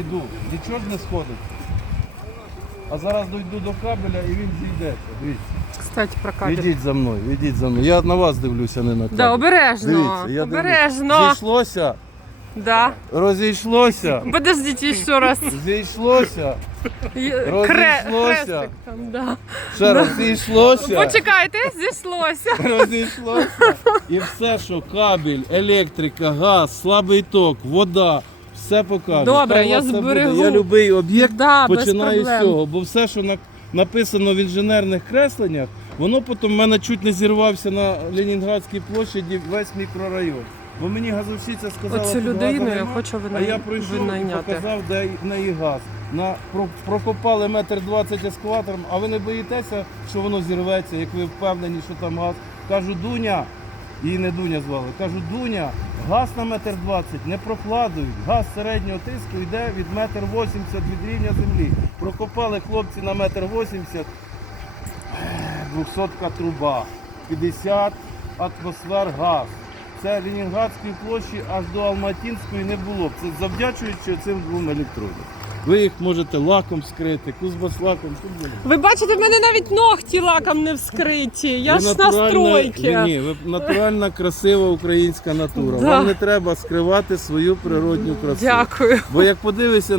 іду, нічого ж не сходить. А зараз дойду до кабеля і він зійдеться. Дивіться. Кстати, про кабель. Ідіть за мною, ідіть за мною. Я на вас дивлюся, не на кабель. Да, обережно. Дивіться, я обережно. дивлюсь. Зійшлося, Да. розійшлося, Подождите ще раз. зійшлося, Є- Розійшлося. хрестик там, да. ще раз зійшлося. Почекайте, зійшлося. розійшлося. І все, що кабель, електрика, газ, слабий ток, вода, все покаже. Добре, я зберегу. Я любий об'єкт Да, починаю з цього, бо все, що на- написано в інженерних кресленнях, воно потім в мене чуть не зірвався на Ленінградській площаді весь мікрорайон. Бо мені газовщиця сказала, Оцю людину я хочу а я винай- пройшов і показав, де в неї газ. На, прокопали метр двадцять ескалатором, а ви не боїтеся, що воно зірветься, як ви впевнені, що там газ. Кажу, Дуня, її не Дуня звали. Кажу, Дуня, газ на метр двадцять не прокладують. Газ середнього тиску йде від метр вісімдесят від рівня землі. Прокопали хлопці на метр вісімдесят, двохсотка труба, 50 атмосфер газ. Це Ленінградської площі аж до Алматинської не було. Це завдячуючи цим двом електродам. Ви їх можете лаком скрити, кузбас лаком. Ви бачите, в мене навіть ногті лаком не вскриті. Я Ви ж на стройці. ні, ви натуральна, красива українська натура. Да. Вам не треба скривати свою природню красу. Дякую. Бо як подивишся